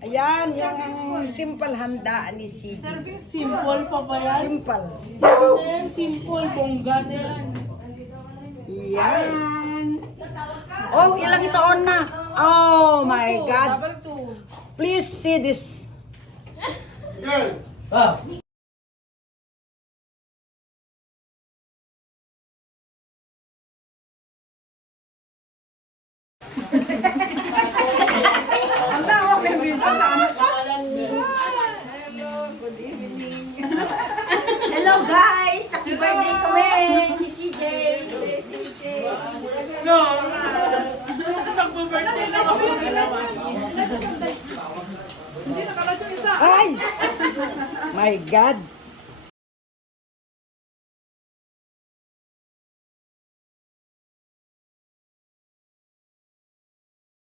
Ayan, yung simple handa ni CJ. Simple pa ba yan? Simple. Yan, simple. Bongga na yan. Yan. Oh, ilang taon na? Oh my God. Please see this. Ang tawag ng video sa anak ko. Hello guys! Happy birthday kami! Ni CJ! No! Nagpo-birthday na kami. Ay! My God.